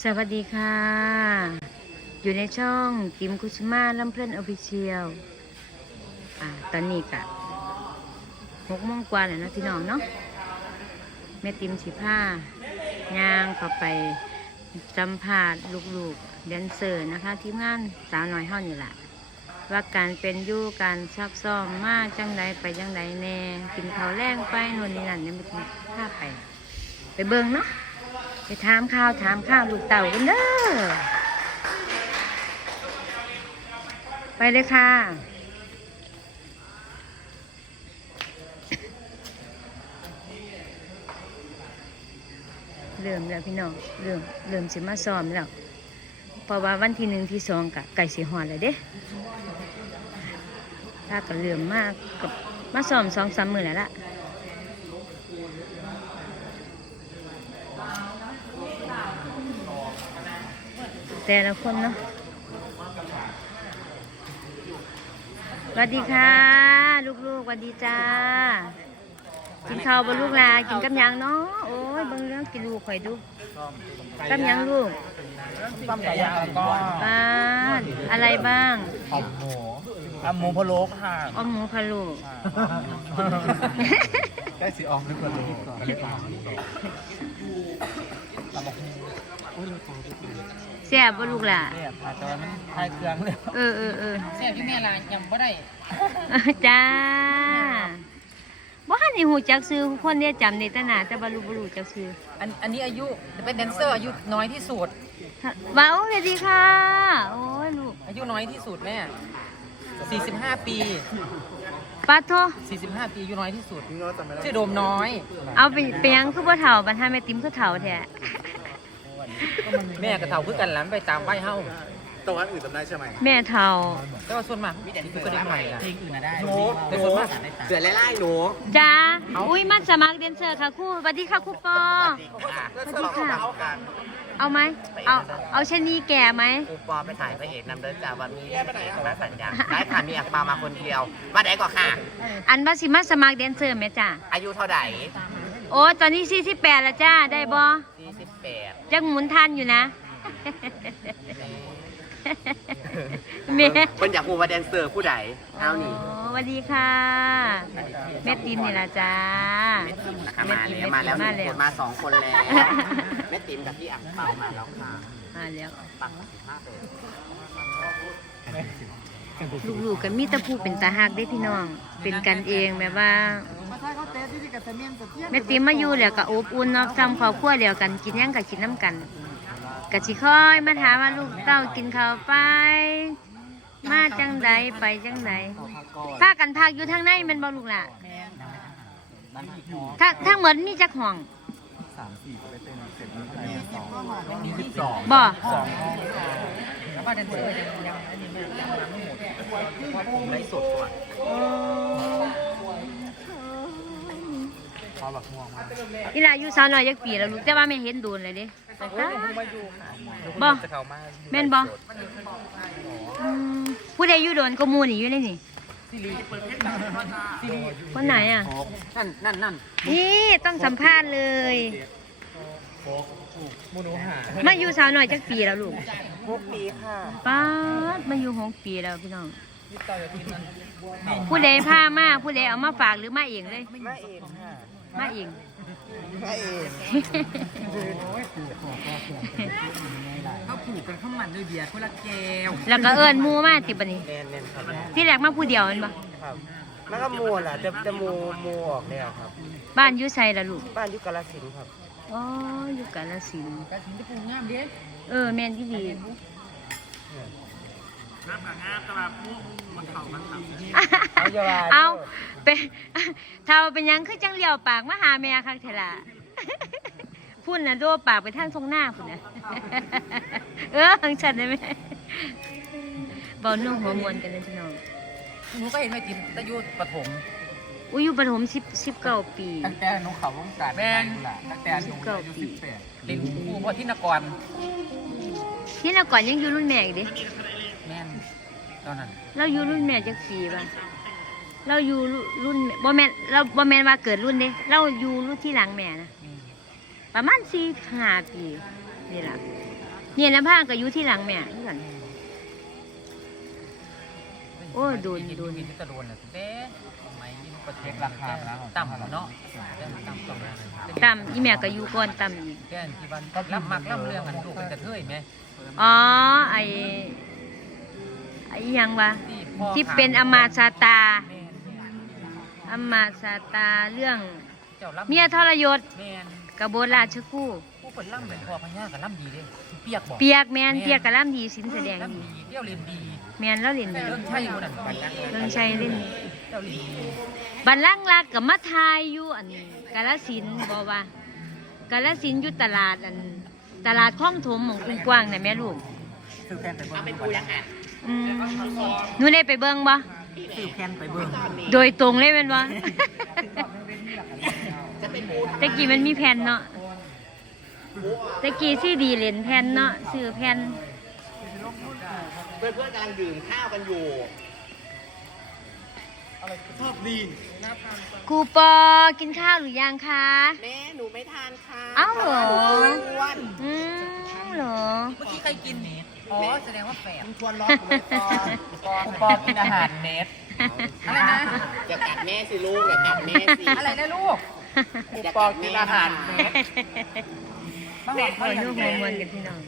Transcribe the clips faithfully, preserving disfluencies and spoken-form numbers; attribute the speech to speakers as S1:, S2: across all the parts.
S1: สวัสดีค่ะอยู่ในช่องกิมคุชมาลำเพลินออฟฟิเชียลอ่าตอนนี้กะหกโมงกว่าแล้วนะพี่น้องเนาะแม่ติมสิผ้ายางเข้าไปสัมภาษณ์ลูกๆแดนเซอร์นะคะทีมงานสาวน้อยเฮานี่แหละว่าการเป็นอยู่การซักซ้อมมาจังใดไปจังใดแน่กินข้าวแรงไปโน่นนี่นั่นเนี่ยมันพาไปไปเบิ่งเนาะไปถามข้าวถามข้าวลูกเต่ากันเด้อไปเลยค่ะเริ่มแล้วพี่น้องเริ่มเริ่มสิมาซ้อมแล้วเพราะว่าวันที่หนึ่งที่สองกะไก่สีหอนเลยเด้ถ้าก็เริ่มมากกับมาซ้อมสองสามมื้อแล้วล่ะแต่ละคนเนาะสวัสดีค่ะลูกๆสวัสดีจ้ากินข้าวบนลูกลากินกับยังเนาะโอ้ยบางเรื่องกินลูกข่อยดูกับยังลูก
S2: ต้มไก่ย่างแล้วก็
S1: ป้าอะไรบ้าง
S2: อ่อมหมูอ่อมหมูพะโล้ค่ะ
S1: อ้อมหมูพะโล้
S2: ใกล้สีออมหรือพะโล้
S1: แซ่บบ่ลูกล่ะ
S2: เนี่ยอาจจะมันทายเครื่องเลย
S1: เออเออเออ
S3: แซ่บที่แม่ลายังบ่ได้
S1: จ้าบ่ทันได้ฮู้จักชื่อคนเนี่ยจำได้แต่หน้าแต่บ่รู้บ่รู้จักชื่อ
S3: อันอันนี้อายุเป็นแดนเซอร์อายุน้อยที่สุด
S1: ว้าวสวัสดีค่ะโอ้ยลูก
S3: อายุน้อยที่สุดแม่สี่สิบห้าปี
S1: ปาโท
S3: สี่สิบห้าปีอายุน้อยที่สุดชื่อโดมน้อย
S1: เอาไปไปยังคือบ่เฒ่าบัดหาแม่ติ๋มคือเฒ่าแท้
S3: แม่กับเฒ่าคือกันหล้ไปตามใบเฮา
S2: ตัวอันอื่นจำได้ใช่ไหม
S1: แม่เฒ่า
S3: แต่ว่าส่วนมากนี่คือเด็กใหม่ล่ะ
S2: หนูหนูเสือไล่ไล่หนู
S1: จ้าอุ้ยมาสมัครแดนเซอร์ค่ะครูสวัสดีค่ะครูปอ
S2: แล้วเสือเขาเอากัน
S1: เอาไหมเอาเอาชะนีแก่ไหม
S4: ครูปอไปถ่ายพระเอกนำเดินจากวันนี้พระเอกมาสัญญาได้ค่ะมีอักปามาคนเดียวมาไหนก่อนค่ะ
S1: อันว่าสิมาสมัครแดนเซอร์ไหมจ้า
S4: อายุเท่าไหร่
S1: โอ้ตอนนี้สี่สิบแปดแล้วจ้าได้บ่
S4: สี่สิบแปด
S1: ยังหมุนทันอยู่นะ เมย์
S4: คนอยากพูดว่าแดนเซอร์ผู้ใดเอานี่
S1: สวัสดีค่ะแม่ติมนี่ละจ้า
S4: มาแล้วมาแล้วหนึ่งคนมาสองคนแล้วแม่ติ๋มกับพี่อังเปามาแล้วค่ะ
S1: มาแล้ว
S4: ปักสิบห้าเปอร์
S1: ลูกๆกันมีแตะพูเป็นตาหักได้พี่น้อง เป็นกันเองแบบว่าแม่ติมมาอยู่แล้วก็อบอุ่นเนาะจำครอบครัวแล้วกันกินยังกับกินน้ำกันกะสิค่อยมาถามว่าลูกเต้ากินข้าวไป มาจังใดไปจังใดพากันพักอยู่ทางในแมันบ่ลูกล่ะทั้งทั้งหมดมีจักห้อง
S2: สามสี่ไปเต้นเสร็จแล้วอะไรสองนี่สิบสอง
S1: บ่
S2: สอง
S3: แล้วก็แดนเซอร์ยังยังอันนี้แม่ยังมาไม่หมด
S4: ผมไลฟ์สดก่อน
S2: พอแบบง่วงมาก
S1: อีหลาอยู่สาวน้อยยักปีแล้วลูกแต่ว่าไม่เห็นโดนเลยเด้แต่ตาบ่
S3: จะเข้ามา
S1: แม่นบ่อืมผู้ใดอยู่โดนก็หมู่นี่อยู่ในนี่คนไหนอ่ะ
S3: นั่นนั่นนั่น
S1: นี่ต้องสัมภาษณ์เลย
S3: มูนูหา
S1: มาอยู่สาวน้อยจักปีแล้วลูก
S4: หกปีค่ะ
S1: ป้าดมาอยู่หกปีแล้วพี่น้องผู้ใดพามาผู้ใดเอามาฝากหรือมาเองเลย
S4: มาเองค่ะ
S1: มาเอง
S4: มาเอง
S3: เขาผูกกันข้าวมันด้วยเบียร์คนละแก้ว
S1: แล้วก็เอิ้นหมู่มาติบัดนี้
S4: แน่นแน่นครับ
S1: ที่แรกมาผู้เดียวแม่นบ่
S4: ครับแล้วก็มูล่ะจะจะมูมูออกแล้วครับ
S1: บ้านอยู่ไสล่ะลูก
S4: บ้านอยู่กาฬสินธุ์ครับ
S1: อ๋ออยู่กาฬสินธุ์
S3: กระถิ่นที่ปลูกงามเด้
S1: เออแม่นที่ดี
S4: เอาอย่าว่า
S1: เอาเป็นเท่าเป็นหยังคือจังเลี้ยวปากมาหาแม่คักเถล่ะ พุ่นน่ะโดปากไปทางทรงหน้าพุ่นน่ะ เออทังฉันได้ไหมเบานุ่งหัวมวนกันเลยพี่น้อง
S3: หนูก็เห็นแม่จิมตะยุปฐม
S1: อุ้ยอยู่ปฐมสิบสิบเก้าปี
S2: ตั้งแต่หนูเขาวงการแม่ตั้งแต่หนูอายุสิบแปด
S3: เล่นครูพ่อที่นคร
S1: ที่เราก่อนยังอยู่รุ่นแม่อีกดิ
S3: แม่นตอนนั้น
S1: เราอยู่รุ่นแม่จักปีป่ะเราอยู่รุ่นบ่แม่นเราบ่แม่นว่าเกิดรุ่นเด้เราอยู่รุ่นที่หลังแม่นะประมาณสี่ห้าปีนี่แหละเนี่ยนะผ้าก็อยู่ที่หลังแม่นี่ก่อนโอ้ยโดนโดน
S3: กินจะโดนแหละเด้ไม่ยินประเทศราคาแล้วต่ำเนาะต่ำต่ำ
S1: ตำอีแม่ก็อยู่ก่อนตำอีก
S3: แก่นที่บ้านรับมักรับเรื่องกันลูกเป็นกระเทยไหม
S1: อ๋อไอไอหยังวะที่เป็นอมาตย์ซาตาอมาตย์ซาตาเรื่องเมียทรยศ
S3: แม่น
S1: กบฏราชคู่
S3: ผู้เป็นล่ำเป็นพอพญากับล่ำดีเด้เปียกบอก
S1: เปียกแมนเปียกกะล่ำดีสินแสดงดี
S3: เที่ยวเรียนดี
S1: แมนแล้วเล่นดี
S3: เรื่องใช่คนนั้น
S1: เรื่องชัยเล่น
S3: เที่ยวเรียนดี
S1: บันลังก์รักกับมาทายอยู่อันกาฬสินธุ์บอกว่ากาฬสินธุ์อยู่ตลาดอันตลาดคลองถมของกว้างๆน่ะแม่ลูก
S3: ซื้อแพนไปเบิ้ง
S4: เป็นกูยังไง
S1: อืมหนูได้ไปเบิ่งบ่
S3: ซื้อแพนไปเบิ้ง
S1: โดยตรงเลยแม่นบ่
S4: จะเป็นบู
S1: ตะกี้มันมีแผ่นเนาะตะกี้ซีดีเล่นแผ่นเนาะซื้อแผ่น
S4: เพื่อนเพื่อนๆกำลังดื่มข้าวกันอยู่
S2: ชอบดี
S1: ครูปอกินข้าวหรือยังคะ
S4: แม่หนูไม่ทานค่ะ
S1: เอ้าเหรอ
S4: อ้วน
S1: อืมเหรอ
S3: เมื่อกี้ใครกินนี่อ๋อแสดงว่าแฝด
S2: ชวนล็อกเลยก่อน
S3: คุณปอกินอาหารเม็ดอะไรนะ
S4: อย่ากัดแม่สิลูกอย่ากัดแม่สิ
S3: อะไรนะลูกคุณปอกินอาหารเม็ด
S1: ปล่อยลูกมวนๆกันพี่น้อง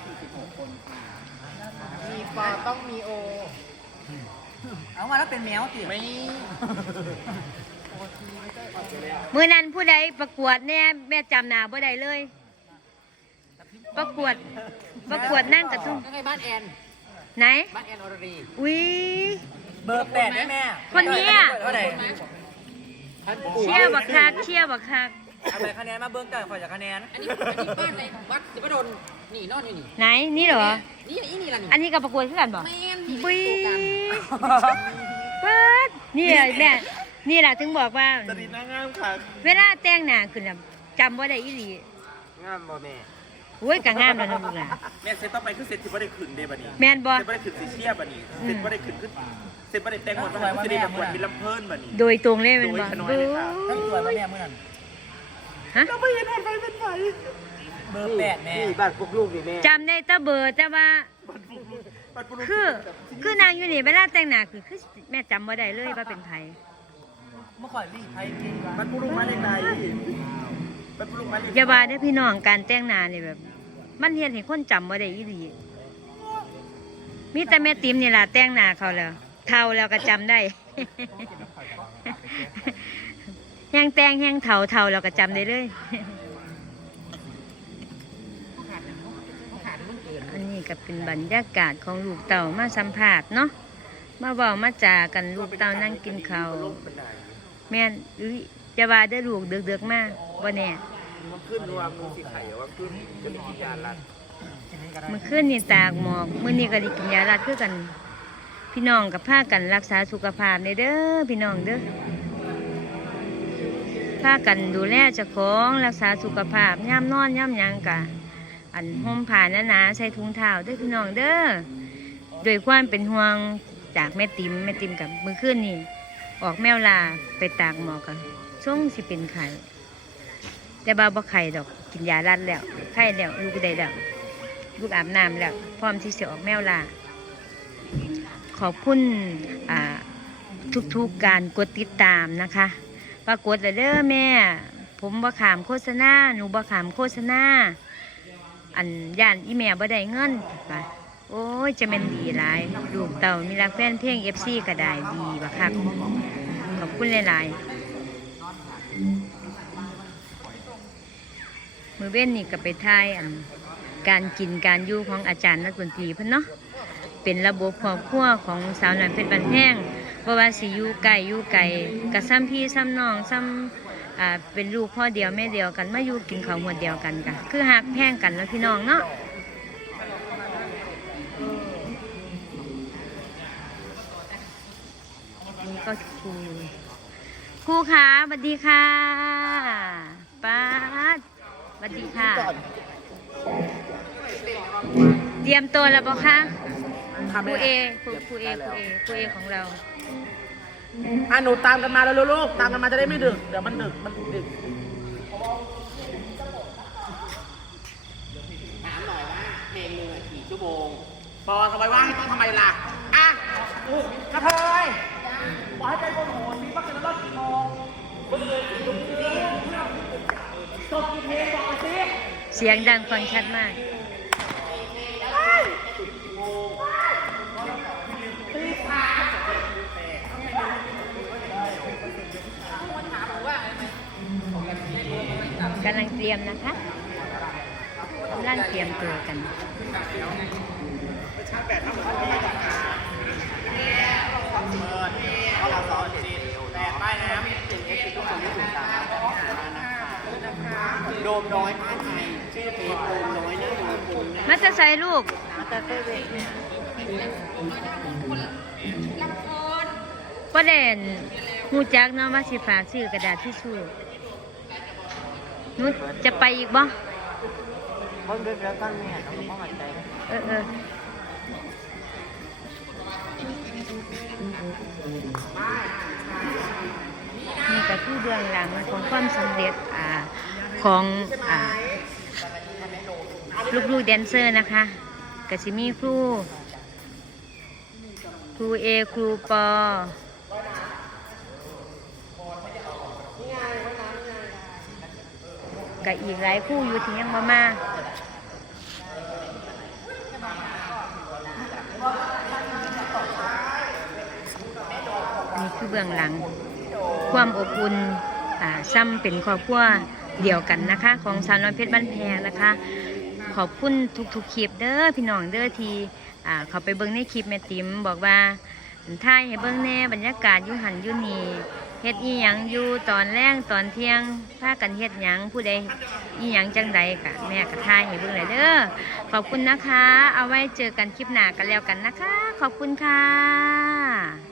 S4: มีปอต้องมีโอ
S3: เอามาแล้วเป็นแมวสิไม่
S1: มื้อนั้นผู้ใดประกวดเนี่ยแม่จำหน้าบ่ได้เลย ประกวด ประกวดนั่งกระทุ่ง
S3: ยังไงบ้านแอน
S1: ไหน
S3: บ้านแอนอรดี
S1: อุ้ย
S3: เบอร์แปดได้แม่
S1: คนนี้อะ
S3: เท่าไหร่
S1: เชียร์บักคักเชียร์บักคัก
S3: เอาไปคะแนนมาเบิ้งก่อนขอจากคะแนนอันนี้อันนี้บ้านในวัดสิบดลนี่นอนอยู่นี่
S1: ไหนนี่เหรอ
S3: นี่อีนี่ล่ะนี่
S1: อันนี้กับประกวดคือกันบ่
S3: แม่น
S1: ปุ้ยเปิดนี่แหละแม่นี่แหละถึงบอกว่า
S2: สดีนางงามค่ะ
S1: เวลาแต่งหน้าขึ้นน่ะจำบ่ได้อีหลี
S4: งามบ่แม่
S1: โอ้ยก็งามแล้วนะลูกหล่ะ
S2: แม่เซตต่อไปคือเซตที่ไม่ได้ขึ้นเดบันนี้
S1: แม่นบ่
S2: เซตไม่ได้ขึ้นสีเชียบันนี้เซตไม่ได้ขึ้นขึ้นเซตไม่ได้แต่งหมดว่าจะได้แบบวันมีลำเพลินบันนี้
S1: โดยตรงเลยแม่นบ่
S2: โดยขน้อยเลยค่ะ
S3: ท่านสวยมาแม่เมื่อนั้น
S1: ฮะ
S2: เราไม่เห็นคนไปเป็นไผ
S3: เบอร์แปดแม่
S4: นี่บ้านพวกลูกนี่แม่
S1: จำได้แตะเบอร์แต่ว่า
S2: บัตรปลุก
S1: คือคือนางอยู่นี่เวลาแต่งหน้าคือคือแม่จำบ่ได้เลยว่าเป็นไผ
S3: เมื่อก่อนรีไทยกิน
S2: บัตรปลุกมาในไหนบัตรปลุกมาใน
S1: อย่าว่าได้อพี่น้องการแต่งหน้านี่แบบ มันเฮ็ดให้คนจำบ่ได้อีหลีมีแต่แม่ติ๋มนี่ล่ะแต่งหน้าเขาแล้วเฒ่าแล้วก็จำได้ แฮงแต่งแฮงเฒ่าเฒ่าแล้วก็จำได้เลย อันนี้ก็เป็นบรรยากาศของลูกเต่ามาสัมภาษณ์เนาะมาเว้ามาจากันลูกเต่านั่งกินข้าวแม่นอุ้ยจะว่าได้อลูกเดือกๆมาบ่แน่
S4: มันขึ้นรวมมือสิไข่ว่าขึ้นจะได้กินยาลัด
S1: มื้อคืนนี่ตากหมอกมื้อนี้ก็ได้กินยาลัดคือกัน พี่น้องกับพากันรักษาสุขภาพเด้อเด้อพี่น้องเด้อพากันดูแลเจ้าของรักษาสุขภาพย่ำนอนย่ำหยังกะอันห่มผ้าหนาๆใส่ถุงเท้าเด้อพี่น้องเด้อโดยความเป็นห่วงจากแม่ติ๋มแม่ติ๋มกับมื้อคืนนี่ออกแมวลาไปตากหมอกกันช่วงสิเป็นไข่แต่บ่าบ่ไข่ดอกกินยาลัดแล้วไข่แล้วลูกได้แล้วลูกอาบน้ำแล้วพร้อมที่จะออกแมวลาขอบคุณอ่าทุกๆการกดติดตามนะคะปรากฏแล้วเด้อแม่ผมบ่ขามโฆษณาหนูบ่ขามโฆษณาอันย่านอีแม่บ่ได้เงินไปโอ้ยจะแม่นดีหลายลูกเต่ามีรักแฟนเพลง เอฟ ซี ก็ได้ดีบักคักขอบคุณหลายๆมือเว้นนี่ก็ไปทายอันการกินการอยู่ของอาจารย์นักดนตรีเพิ่นเนาะเป็นระบบครอบครัวของสาวน้อยเพชรบ้านแพงเพราะว่าสิอยู่ไกลอยู่ไกลก็ซ้ำพี่ซ้ำน้องซ้ำอ่าเป็นลูกพ่อเดียวแม่เดียวกันมาอยู่กินข้าวหมวดเดียวกันค่ะคือหักแพงกันแล้วพี่น้องเนาะนี่ก็ครูครูค่ะสวัสดีค่ะป้าดสวัสดีค่ะเตรียมตัวแล้วปะคะครูเอครูครูเอครูเอครูเอของเรา
S2: อ่ะหนูตามกันมาแล้วลูกตามกันมาจะได้ไม่ดึกเดี๋ยวมันดึกมันดึก
S4: ถามหน่อยว่าเพลงหนึ่งอะกี่ชั่วโมง
S2: ปอทำไมว่างให้ต้องทำไมล่ะอ่ะอู้กระเทยบอกให้ใจคนโหดมีว่าคืนละกี่โมงคนเลยกี่ทุ่มกี่จบกี่เพลงบอกมาสิ
S1: เสียงดังฟังชัดมาก กำลังเตรียมนะคะกำลังเตรียมตัวกัน
S4: เพราะเราซ้อมเสร็จเร็วแต่ป้ายน้ำถึงเอฟซีทุกคนที่ถูกตามโดมน้อยผ้าไทยชื่อเพจโดมน้อยนะโดมโดมนะ
S1: มาจะใส่ลูก
S4: แต่เซเว่นเนี่ย
S1: ก็เด่นหูจักเนาะว่าสิฝากซื้อกระดาษทิชชู่หนุจะไปอีกบ่
S4: คนเดือดแล้วกันเนี่ยต้องป้องกันใจ
S1: เออเออนี่ก็คือเบื้องหลังของความสำเร็จอ่าของอ่าลูกๆแดนเซอร์นะคะก็สิมีครูครูเอครูปอกับอีกหลายครูอยู่ที่ยังมามานี่คือเบื้องหลังความอบอุ่นอ่าซ้ำเป็นครอบครัวเดียวกันนะคะของสาวน้อยเพชรบ้านแพงนะคะ ขอบคุณทุกๆคลิปเด้อพี่น้องเด้อที่อ่าเขาไปเบิ่งในคลิปแม่ติ๋มบอกว่าถ่ายให้เบิ่งแน่บรรยากาศอยู่หันอยู่นี่เฮ็ดอีหยังอยู่ตอนแรงตอนเที่ยงพากันเฮ็ดหยังผู้ใดอีหยังจังใดกะแม่ก็ถ่ายให้เบิ่งเลยเด้อขอบคุณนะคะ เอาไว้เจอกันคลิปหน้ากันแล้วกันนะคะ ขอบคุณค่ะ